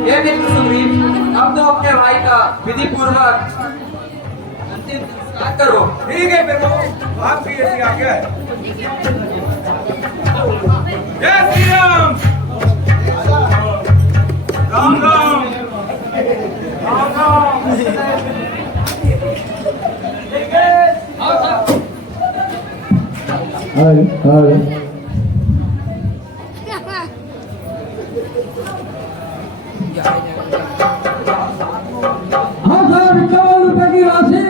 ये मित्र सुग्रीव, अब तो अपने भाई का विधि पूर्वक अंतिम संस्कार करो। ठीक है प्रभु, आपकी ऐसी आज्ञा है। जय श्री राम। राम राम राम राम। हाय हाय ₹1000 की राशि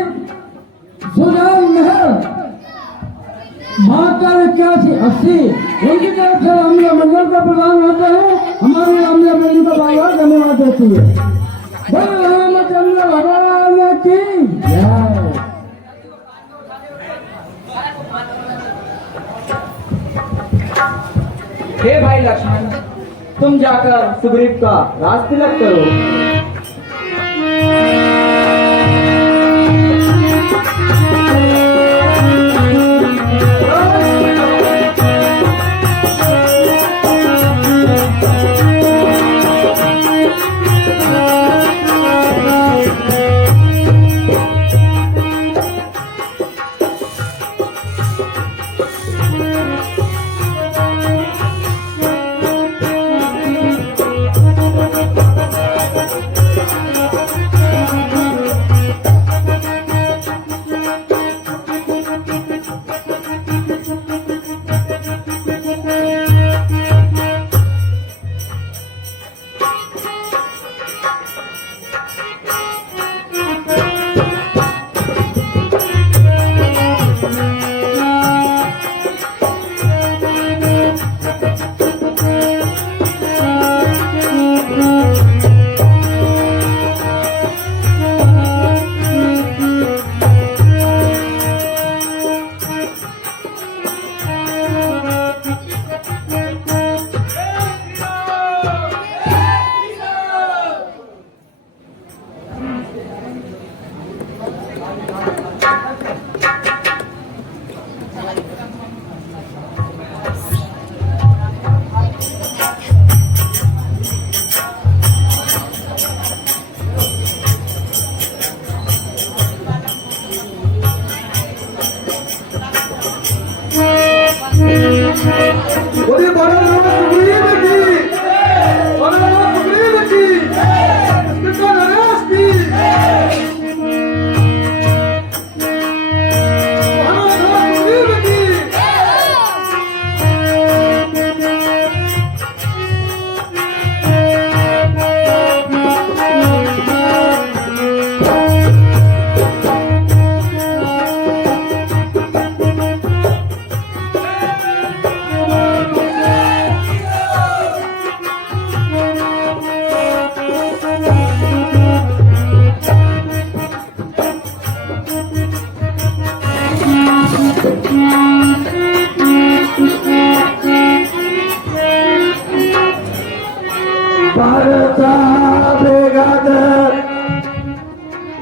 सुजान महल महाकाल 8180 उनकी तरफ से रामलीला मंडल का प्रदान होता है। हमारी रामलीला मंडल का बार धन्यवाद देती है। बोल रामचंद्र भगवान की जय। हे भाई लक्ष्मण, तुम जाकर सुग्रीव का राज तिलक करो।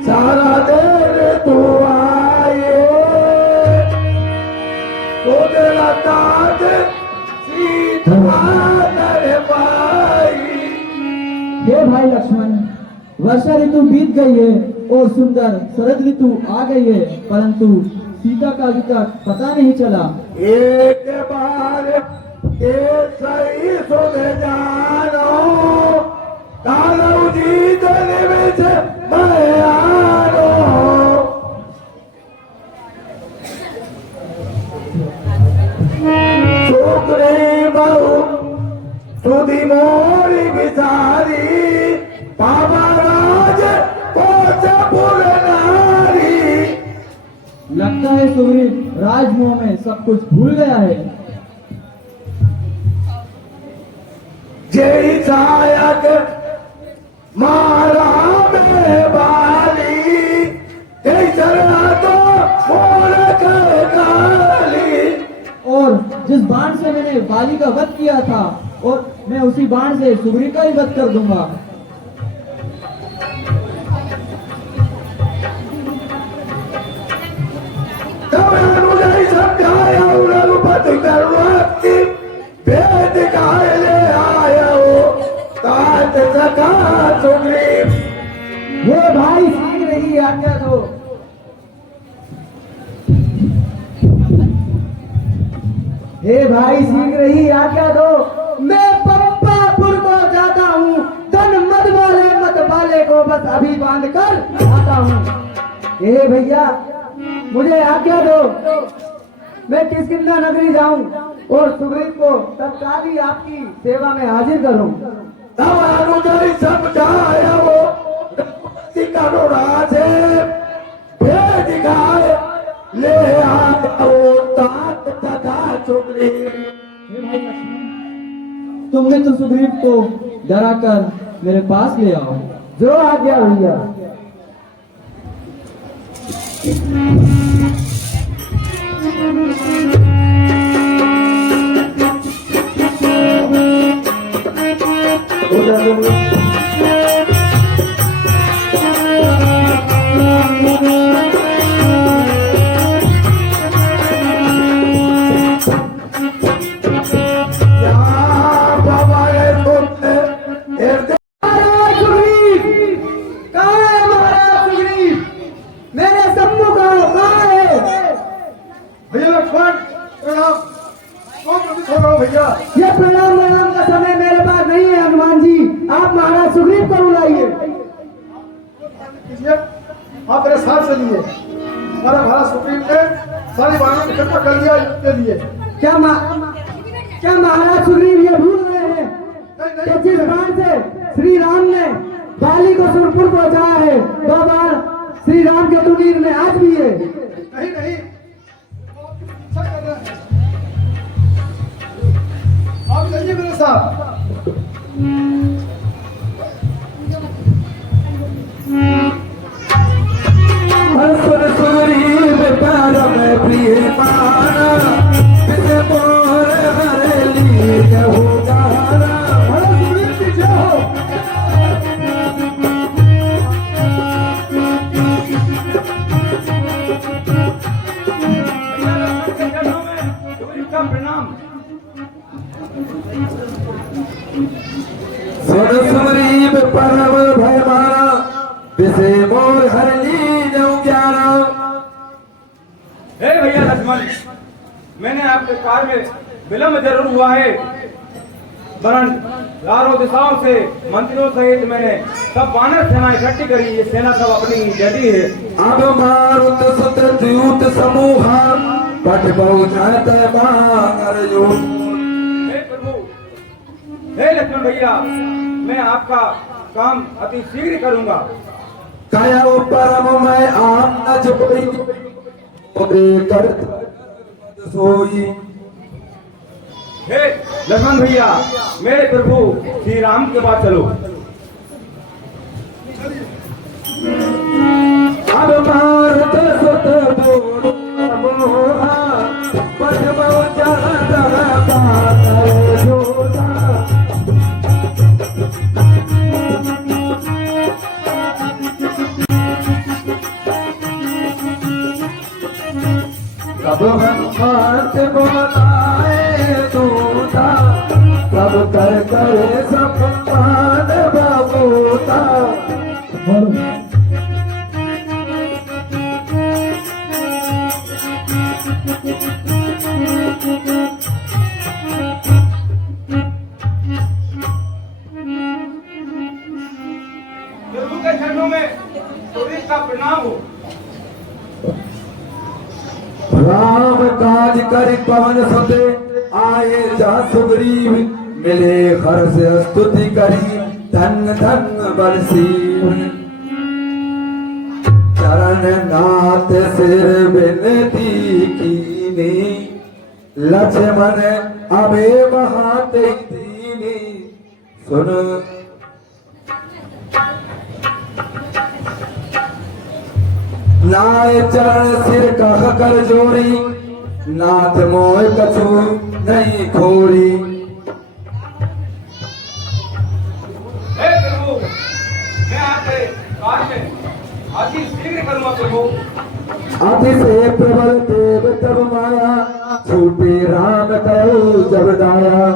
सारा दिन तू आए तो तेरा ताज सीधा कर पाई। हे भाई लक्ष्मण, वर्षा ऋतु बीत गई है और सुंदर शरद ऋतु आ गई है, परंतु सीता का अभी तक पता नहीं चला। एक बार ये सही सुन जानो, तालव जीत निमिष मैं आनो। छोकरी बहु सुधी मोरी बिचारी, बाबा राज पोच नारी। लगता है सुग्रीव राजमोह में सब कुछ भूल गया है। जय सायक मारा में बाली, जय शरणा तो मोर कर काली। और जिस बाण से मैंने बाली का वध किया था, और मैं उसी बाण से सुग्रीव का ही वध कर दूंगा। भेद काले आयो तात सका ही आज्ञा दो। हे भाई शीघ्र ही आज्ञा दो, मैं पंपापुर को जाता हूँ, धन मत वाले को बस अभी बांध कर आता हूँ। हे भैया मुझे आज्ञा दो, मैं किष्किंधा नगरी जाऊं और सुग्रीव को तत्काल ही आपकी सेवा में हाजिर करूं। समझाया वो करो राजे दिखाए ले आओ तात तथा सुग्रीव। तुमने तो सुग्रीव को डरा कर मेरे पास ले आओ। जो आज्ञा भैया। ये प्रणाम का समय मेरे पास नहीं है हनुमान जी, आप महाराज सुग्रीव को बुलाइए। आप मेरे साथ चलिए। हमारा महाराज सुग्रीव ने सारी बातों इकट्ठा कर लिया युद्ध के लिए। क्या महाराज सुग्रीव ये भूल रहे हैं कि जिस बाण से श्री राम ने बाली को सुरपुर पहुंचाया है, 2 बार श्री राम के तुनीर में आज भी है। नहीं नहीं, अच्छा कर रहे हैं। आप चलिए मेरे साथ। सुग्रीव परम प्रिय माना बिन मोर हरली कहु गाना। सुग्रीव की जय हो। प्रणाम। सुग्रीव परम भय माना बिसे मोर हरली कहु ज्ञाना। हे भैया लक्ष्मण, मैंने आपके कार्य में विलंब जरूर हुआ है, वरन चारों दिशाओं से मंत्रियों सहित मैंने सब वानर सेना इकट्ठी करी। ये सेना सब अपनी जटी है। अब मारुत सुत द्यूत समूहा पट बहुजत अर्जुन। हे प्रभु, हे लक्ष्मण भैया, मैं आपका काम अति शीघ्र करूंगा। काया परम मैं आम न जोई कर सोई। हे लक्ष्मण भैया, मेरे प्रभु श्री राम के पास चलो। अब मारुत सुत बोलो मोहा पट बहुजत अर्जुन। कब हनुमत बोलाए दूता सब कर करे सम्मान बबूता। प्रभु के चरणों में सुग्रीव का प्रणाम हो। राम काज कर पवन सुते आए जा सुग्रीव मिले हर्ष स्तुति करी धन धन बरसी। चरण नाथ सिर बिनती कीनी लक्ष्मण अबे महाते दीनी। सुन लाए चरण सिर कह कर जोड़ी नाथ मोह कछु नहीं खोरी। हे प्रभु, मैं आपके कार्य में अति शीघ्र करूंगा प्रभु। अति से प्रबल देव तब माया छूटे राम करो जब दाया।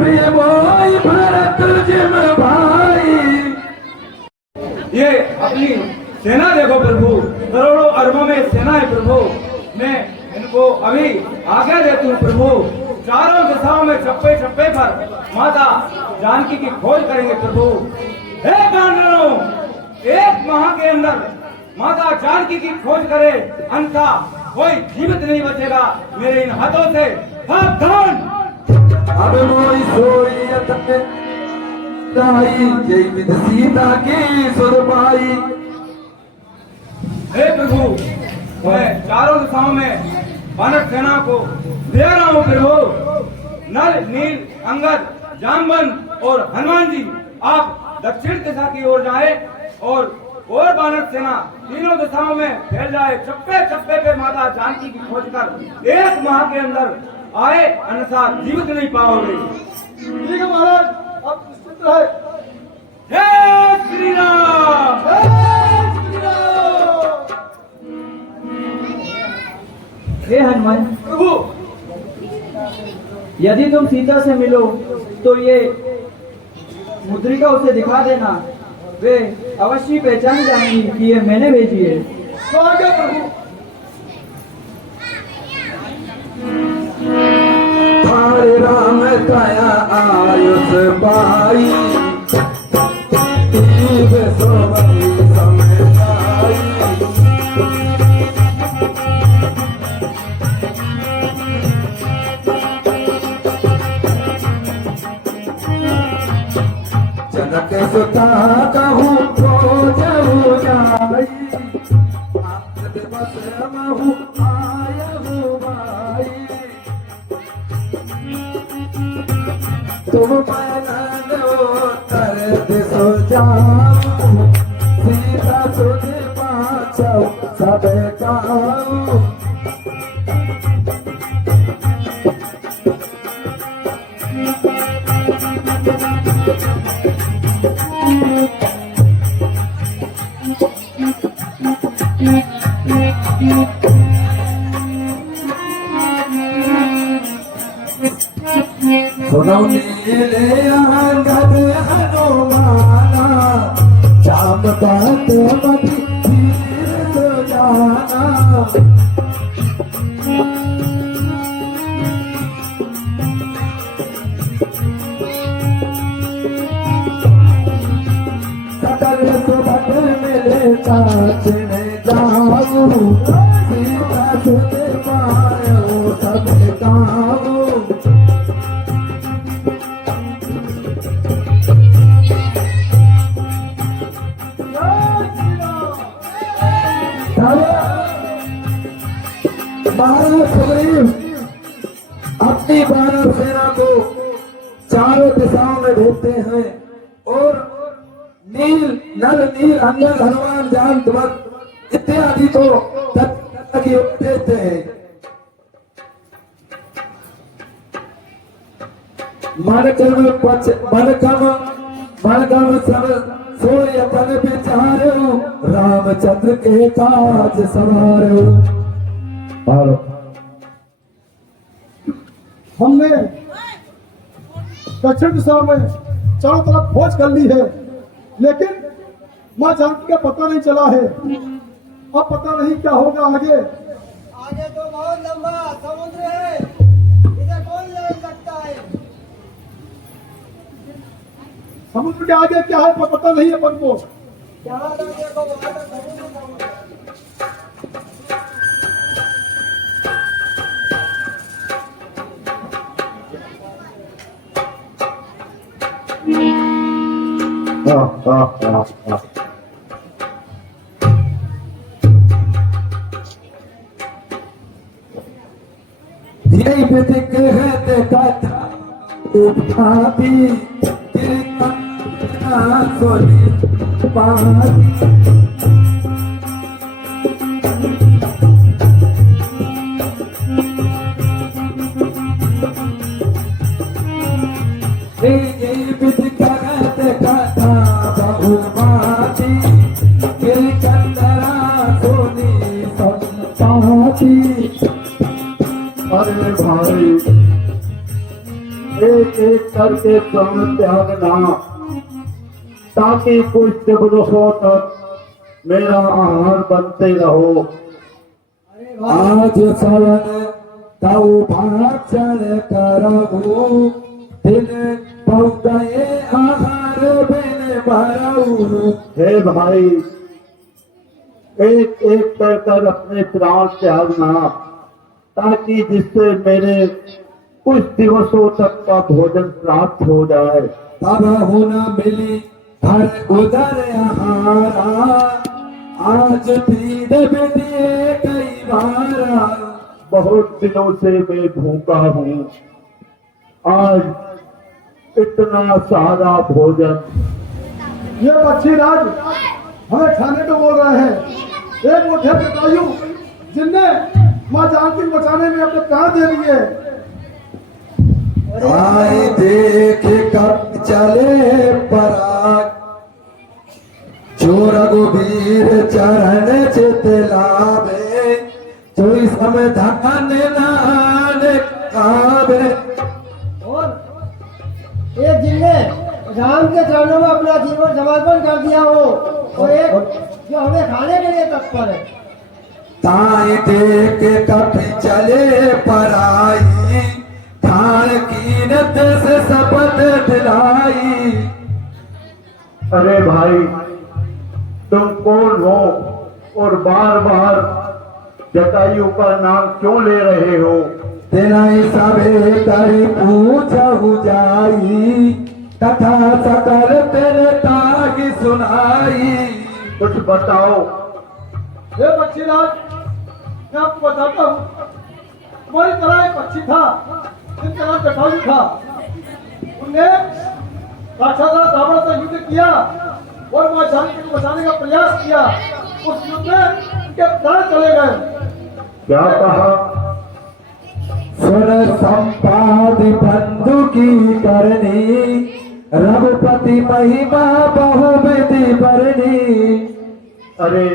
प्रिय भाई भरत जिम भाई। ये अपनी सेना देखो प्रभु, करोड़ों अरबों में सेना है प्रभु। मैं इनको अभी आज्ञा देती हूँ प्रभु, चारों दिशाओं में चप्पे चप्पे पर माता जानकी की खोज करेंगे प्रभु। हे पांडवों, एक माह के अंदर माता जानकी की खोज करे, अन्यथा कोई जीवित नहीं बचेगा मेरे इन हाथों से। सावधान। अब मोई सोईयत में ताई जय विद सीता की सुध पाई। हे प्रभु, मैं चारों दिशाओं में वानर सेना को दे रहा हूँ प्रभु। नल, नील, अंगद, जामवंत और हनुमान जी आप दक्षिण दिशा की ओर जाए और वानर सेना तीनों दिशाओं में फैल जाए। चप्पे चप्पे पे माता जानकी की खोज कर एक माह के अंदर आए, अन्यथा जीवित नहीं पाओगे। ठीक है महाराज, आप निश्चिंत रहे। जय श्री राम। हे हनुमान, प्रभु, यदि तुम सीता से मिलो तो ये मुद्रिका उसे दिखा देना, वे अवश्य पहचान जाएंगी कि ये मैंने भेजी है। तो आगे प्रभु। हरे राम काया आयुष पाई, जीव सोवई समय पाई। जनक सुता कहूँ तो जहु जाई, आप दिवस महु आयहु भाई। तुम पैनन उत्तर दिशो जाऊ, सीता सुध पाछौ सब काऊ। सुनो नीले अंगद हनुमाना, श्याम कांत मति धीर सुजाना। सकल सुभग मिले काचिन जाऊ, सीता सुध पायो सब काऊ। महाराज सुग्रीव अपनी वानर सेना को चारों दिशाओं में भेजते हैं और नील, नल, नील, अंगद, हनुमान, जान, ध्वज इत्यादि को दक्षिण की ओर भेजते हैं। मनकम सब सोय तन बिचारो, रामचंद्र के काज सवारो। हमने दक्षिण दिशा में चारों तरफ खोज कर ली है, लेकिन माँ जानकी का पता नहीं चला है। अब पता नहीं क्या होगा आगे। आगे तो बहुत लंबा समुद्र है, इसे कौन ले सकता है। समुद्र के आगे क्या है पता नहीं है अपन को। जहाँ तक देखो वहाँ तक समुद्र। यही विधिक है देखा था उठाती, सोनी पाती। यही विधिक है देखा था बहुमाती, गिरकंदरा सोनी संपाती। अरे भाई, एक एक करके प्राण त्यागना, ताकि कुछ दिवसों तक मेरा आहार बनते रहो। आज सवन तऊ भाषण करहु, दिन पहुँच गए आहार बिन भरऊ। हे भाई, एक एक कर अपने प्राण त्यागना, ताकि जिससे मेरे कुछ दिवसों तक का भोजन प्राप्त हो जाए। तब होना मिली घर उधर आहारा, आज पीड़ दिए कई बारा। बहुत दिनों से मैं भूखा हूँ, आज इतना सारा भोजन। ये पक्षी राज हमें खाने को बोल रहे हैं। एक मुठ्ठे जटायु जिनने माँ जानकी को बचाने में अपने प्राण दे दिए। आए देख कब चले पराग, जो रघुवीर चरण चित लावे, जो समय धन नान कावे। और एक जिनने राम के चरणों में अपना जीवन समर्पण कर दिया हो, और एक जो हमें खाने के लिए तत्पर है। ताई देख कब चले पराई, ठाण कीनत से शपथ दिलाई। अरे भाई, तुम कौन हो और बार बार जटायु का नाम क्यों ले रहे हो? तेनाई सबे करी पूछहु जाई, तथा सकल तेरे तागी सुनाई। कुछ बताओ। हे पक्षी राज, मैं आपको बताता हूँ। तुम्हारी तरह एक पक्षी था जिनका नाम जटायु था। उनने राक्षस रावण से युद्ध किया और माँ जानकी को बचाने का प्रयास किया। उस युद्ध में उनके प्राण चले गए। क्या कहा? सुन संपादि बंधु की करनी, रघुपति महिमा बहुविधि बरनी। अरे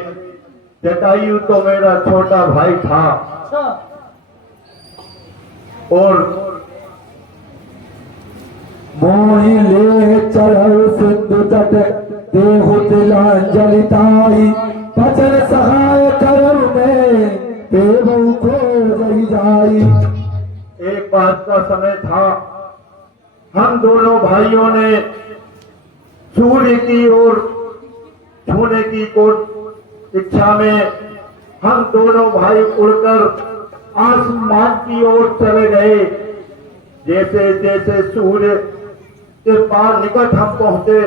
जटायु तो मेरा छोटा भाई था, अच्छा, और मोहि ले चढ़ऊ सिंधु तट, देहु तिलांजलि ताई। बचन सहाय करऊ में, देवऊ को जई जाई। एक बात का समय था, हम दोनों भाइयों ने सूर्य की ओर छूने की इच्छा में हम दोनों भाई उड़कर आसमान की ओर चले गए। जैसे जैसे सूर्य के पार निकट हम पहुंचे,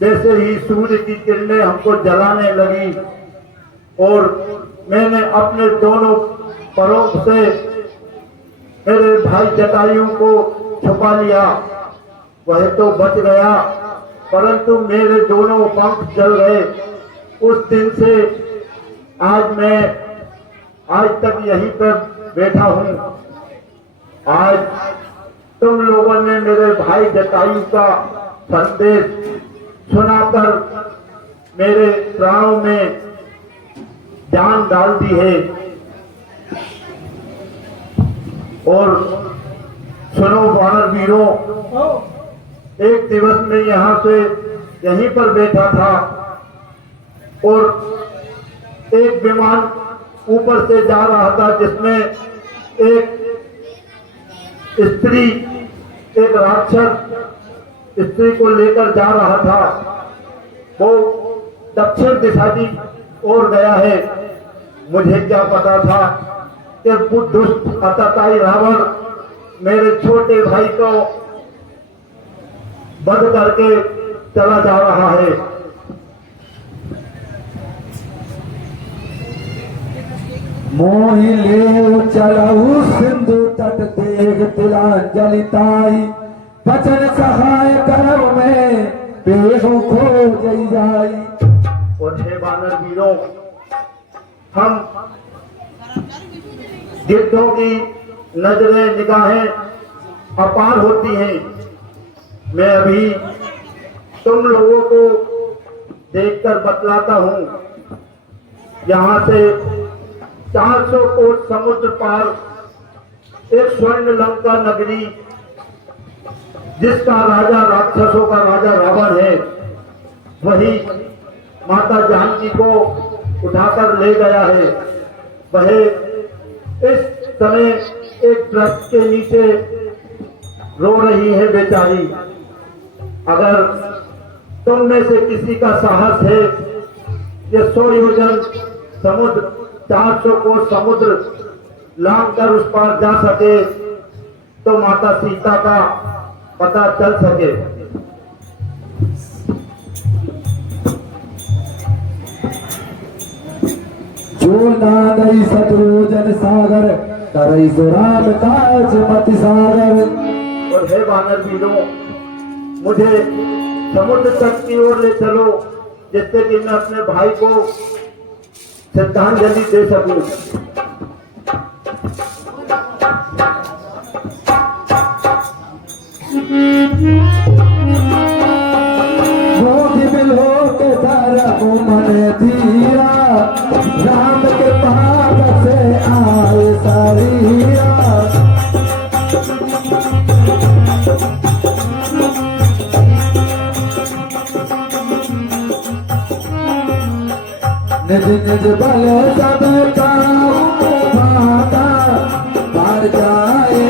जैसे ही सूर्य की किरणें हमको जलाने लगी, और मैंने अपने दोनों परों से मेरे भाई जटायु को छुपा लिया। वह तो बच गया, परंतु मेरे दोनों पंख जल गए। उस दिन से आज तक यहीं पर बैठा हूँ। आज तुम लोगों ने मेरे भाई जटायु का संदेश सुनाकर मेरे प्राणों में जान डाल दी है। और सुनो वानर वीरों, एक दिवस में यहाँ से यहीं पर बैठा था और एक विमान ऊपर से जा रहा था, जिसमें एक स्त्री, एक राक्षस स्त्री को लेकर जा रहा था। वो दक्षिण दिशा की ओर गया है। मुझे क्या पता था कि वो दुष्ट अतताई रावण मेरे छोटे भाई को बंद करके चला जा रहा है। मोहि ले चलऊ सिंधु तट, देख तिलांजलि ताई। बचन सहाय करऊ में, देहु को जई जाई। और हे वानर वीरों, हम गिद्धों की नजरें निगाहें अपार होती हैं। मैं अभी तुम लोगों को देखकर बतलाता हूँ। यहाँ से 400 कोस समुद्र पार एक स्वर्ण लंका नगरी, जिसका राजा राक्षसों का राजा रावण है, वही माता जानकी को उठाकर ले गया है। वह इस समय एक वृक्ष के नीचे रो रही है बेचारी। अगर तुम में से किसी का साहस है ये 100 योजन समुद्र 400 कोस समुद्र लांघ कर उस पार जा सके तो माता सीता का पता चल सके। जो नादई सतरो जन सागर करई सो राम काज मति सागर। और हे वानर वीरों, मुझे समुद्र तट की ओर ले चलो जिससे कि मैं अपने भाई को श्रद्धांजलि दे सकूं। मन धीरा राम के पाप से आए सारिया। निज निज बल सब काम माता पार जाए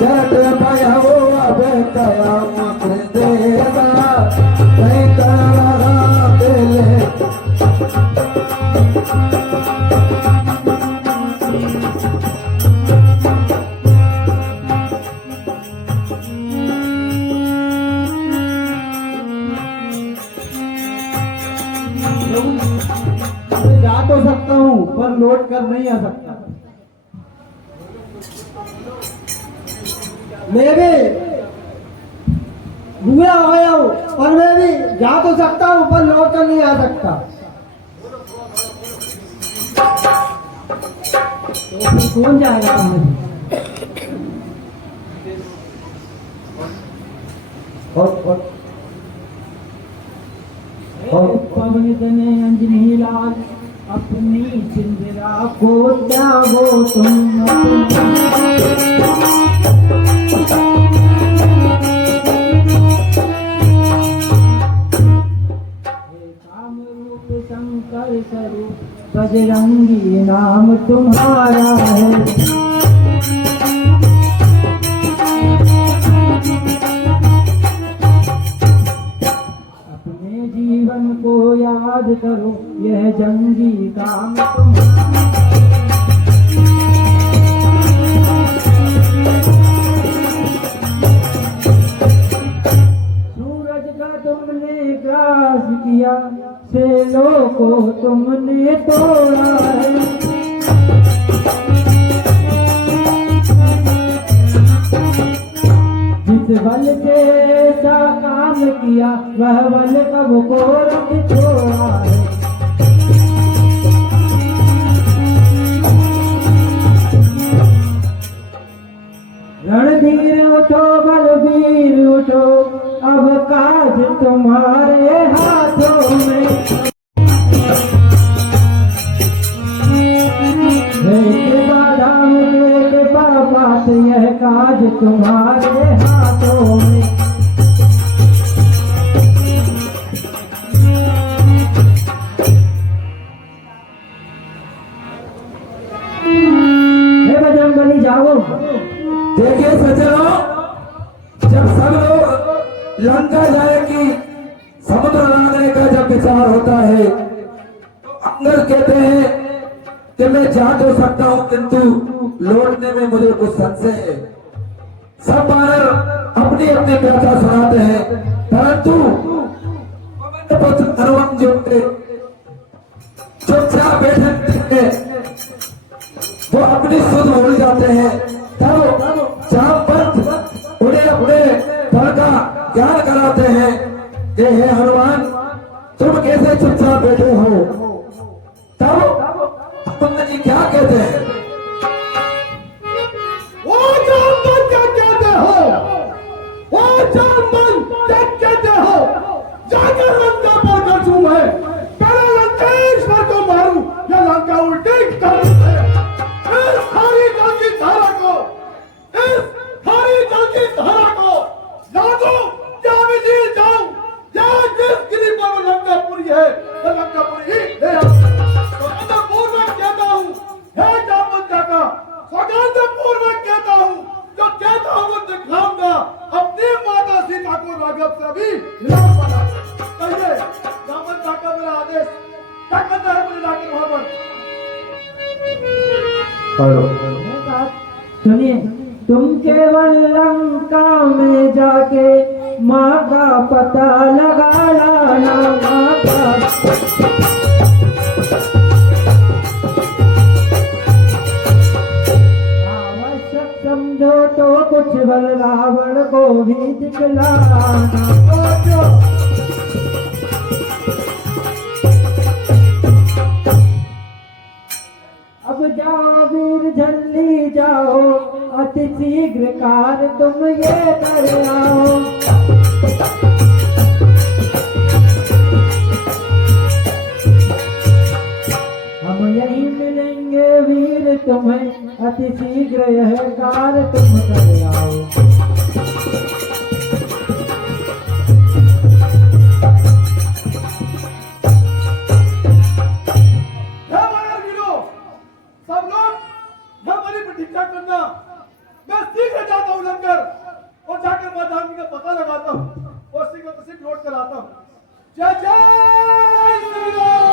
चट पाया वो अब कया देगा नहीं तारा दिले। जा तो सकता हूँ पर लौट कर नहीं आ सकता। मैं भी बुरा हो गया हूँ पर मैं भी जा तो सकता हूँ पर लौट कर नहीं आ सकता। तो फिर कौन जाएगा पवन तने अंजनी लाल अपनी सिंदरा को त्यागो तुम। शंकर स्वरूप बजरंगी नाम तुम्हारा है। अपने जीवन को याद करो यह जंगी काम तुम्हारा। सूरज का तुमने ग्रास किया सेलों को तुमने तोड़ा है। जिस बल से ऐसा काम किया वह बल कब को रख छोड़ा है। रणधीर उठो बलबीर उठो अब काज तुम्हारे हाथों में। बात यह काज तुम्हारे हाथों में। बजरंगबली जाओ। देखिए सज्जनों, जब सब लोग लंका जाएगी समुद्र लाने का जब विचार होता है तो अंगद कहते हैं कि मैं जा तो सकता हूं किंतु लौटने में मुझे कुछ संशय है। सब वानर अपनी अपनी व्याख्या सुनाते हैं परंतु हनुमान जो चुपचाप बैठे वो अपनी सुध भूल जाते हैं। तब जामवंत उड़े अपने दल का ज्ञान कराते हैं कि हे हनुमान तुम कैसे चुपचाप बैठे हो। तब हनुमान जी क्या कहते हैं? ओ जामवंत क्या कहते हो? ओ जामवंत क्या कहते हो? है तो लंकापुरी ही ले आओ। सौगंध पूर्वक कहता हूँ, हे जामवंत काका, सौगंध पूर्वक कहता हूँ, जो कहता हूँ वो दिखलाऊंगा। अपनी माता सीता को राघव से अभी मिलाप बना। कहिए जामवंत काका, मेरा आदेश क्या करना है मुझे जाके वहां पर? सुनिए, तुम केवल लंका में जाके माँ का पता लगा लाना, माँ का आवश्यक समझो तो कुछ बल रावण को भी दिखलाना। अब जाओ वीर जल्दी जाओ, अति शीघ्र कार्य तुम ये कर आओ। हम यहीं मिलेंगे वीर तुम्हें, अति शीघ्र यह कार्य तुम कर आओ। सब लोग हमारी प्रतीक्षा करना। मैं शीघ्र जाता हूँ लंगर और जाकर माँ जानकी का पता लगाता हूँ और शीघ्र से शीघ्र लौट कर आता हूँ। जय जय श्री राम।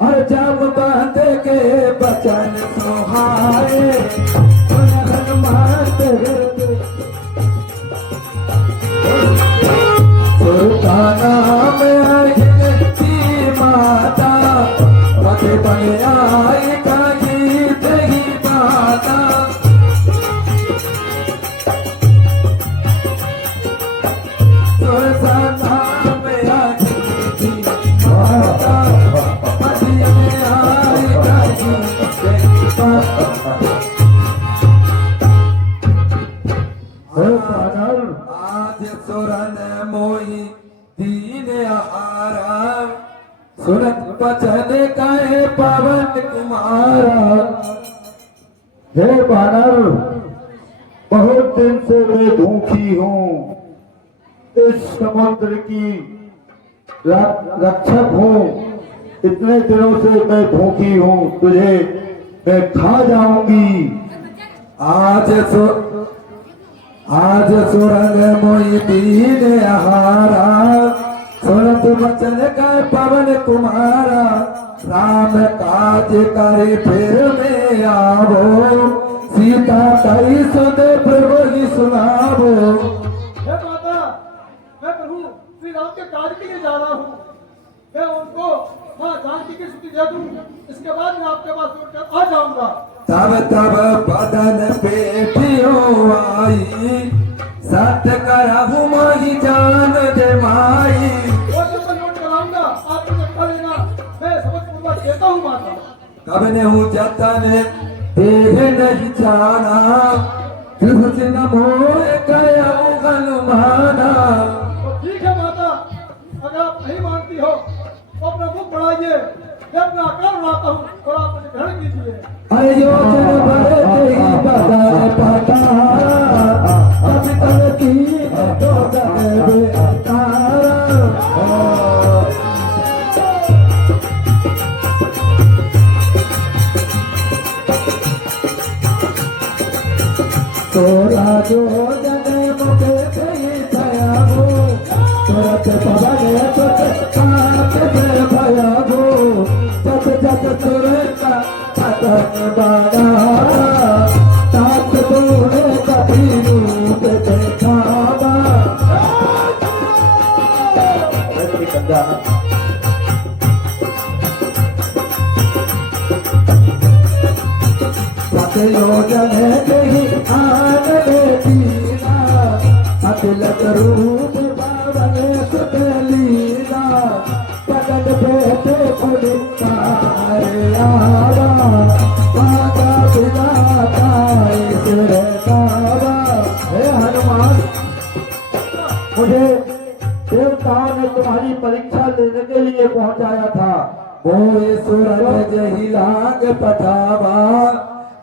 हर जब बात के बचन सुहाए, हनुमत सुल्ताना में की माता, पते बन आई कहीं तेरी माता। आज सुरन मोई दीन आहारा, सुरत बचन कहे पवन कुमारा। हे बानर, बहुत दिन से मैं भूखी हूँ, इस समुद्र की रक्षक हूँ। इतने दिनों से मैं भूखी हूँ, तुझे मैं खा जाऊंगी। आज सुरंग मोई दीन आहारा, सुरत बचन कहे पवन कुमारा। राम काज करे फिर में आवो, सीता कई सुध प्रभु ही सुनावो। हे माता, मैं प्रभु श्री राम के कार्य के लिए जा रहा हूँ। मैं उनको माँ जानकी की छुट्टी दे दूँ, इसके बाद मैं आपके पास लौटकर आ जाऊंगा। तब बदन पेटियो आई, सत्य करहु मोहि जान दे माई। और जब मैं लौट कर आऊंगा, आप मुझे खा लेना। मैं समझ पूर्वक कहता हूँ माता। कब ने हूँ जतन तेरे नहीं जाना, कृष्ण न मोह कयऊ हनुमाना। तो ठीक है माता, अगर आप नहीं मानती हो तो अपना मुख बढ़ाइए, मैं अपना आकार उड़ाता हूँ और आप मुझे ग्रहण कीजिए। अयोजन भरते ही बदन पटा, कभी कल की तो गए तारा। तोरा जो जगह मुझे कहीं छाया हो, तुरंत पवन काट से भया हो। जब जब तुरंत पतन बाड़ा, ताक तोड़े कभी रूप देखावा। योजन कहीं आन दे दीना, अतिलक रूप बने सुतलीला पगन बेटे खुलता है आवा माता पिता ताए सिर कावा। हे हनुमान, मुझे देवताओं ने तुम्हारी परीक्षा लेने के लिए पहुंचाया था। मोरे सूरज जही लाग पठावा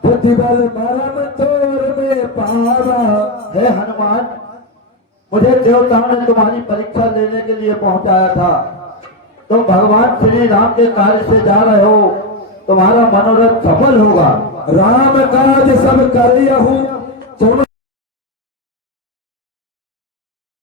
बुद्धिबल मरम तोर में पावा। हे हनुमान, मुझे देवताओं ने तुम्हारी परीक्षा लेने के लिए पहुंचाया था। तुम भगवान श्री राम के कार्य से जा रहे हो, तुम्हारा मनोरथ सफल होगा। राम काज सब करियहु तुम